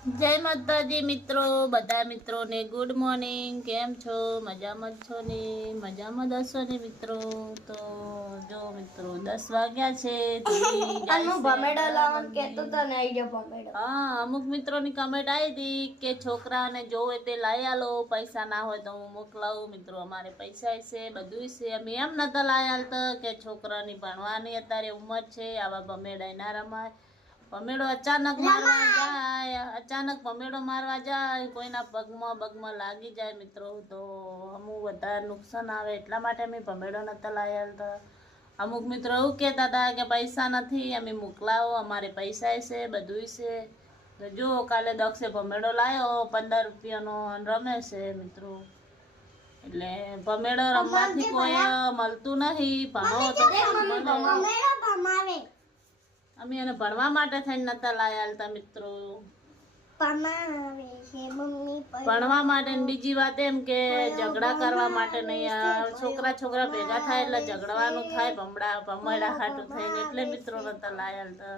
જય માતાજી મિત્રો, બધા મિત્રોને ગુડ મોર્નિંગ. કેમ છો? મજામાં જ છો ને? મજામાં જ હશો ને મિત્રો? તો જો મિત્રો 10 વાગ્યા છે. હા, અમુક મિત્રોની કમેન્ટ આવી હતી કે છોકરાને જોવે તે લાવી આલો, પૈસા ના હોય તો હું મોકલાવું. મિત્રો અમારે પૈસા છે, બધું છે. અમે એમ નતા લાવી આલતા કે છોકરાની ભણવાની અત્યારે ઉંમર છે, આવા ભમેડા ના રમાય. ભમેડો અચાનક મારવા જાય, અચાનક ભમેડો મારવા જાય, કોઈના પગમાં લાગી જાય મિત્રો, તો અમુક વધારે નુકસાન આવે. એટલા માટે અમે ભમેડો નતા લાવી આલતા. અમુક મિત્રો એવું કહેતા હતા કે પૈસા નથી, અમે મોકલાવો, અમારે પૈસા છે, બધું છે. તો જો કાલે દક્ષે ભમેડો લાવ્યો 15 રૂપિયાનો, રમે છે મિત્રો. એટલે ભમેડો રમવાથી કોઈ મળતું નહીં, ભણો તો મળે. અમે એને ભણવા માટે થઈને નતા લાયા આલતા મિત્રો, ભણવા માટે. બીજી વાત એમ કે ઝઘડા કરવા માટે નહીં. છોકરા ભેગા થાય એટલે ઝઘડવાનું થાય, ભમડા હાટું થઈને, એટલે મિત્રો નતા લાયા આલતા.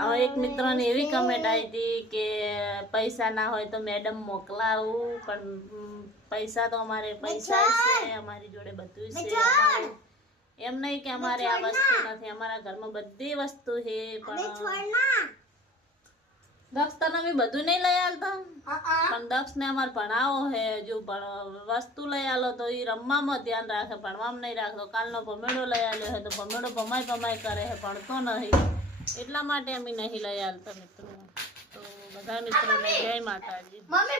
હવે એક મિત્રોની એવી કમેન્ટ આવી હતી કે પૈસા ના હોય તો મેડમ મોકલાવું, પણ પૈસા તો અમારે પૈસા છે, અમારી જોડે બધું છે. એમ નહીં કે અમારે આ વસ્તુ નથી, અમારા ઘરમાં બધી વસ્તુ છે. પણ દક્ષ તને અમે બધું નહીં લઈ આલતા, પણ દક્ષ ને અમારે ભણાવો હે. જો વસ્તુ લઈ આલો તો એ રમવામાં ધ્યાન રાખે, ભણવામાં નહીં રાખતો. કાલનો ભમેડો લઈ આલ્યો હે તો ભમેડો ભમાઈ કરે હે, ભણતો નહીં. એટલા માટે અમે નહીં લઈ આલતા મિત્રો. તો બધા મિત્રોને જય માતાજી.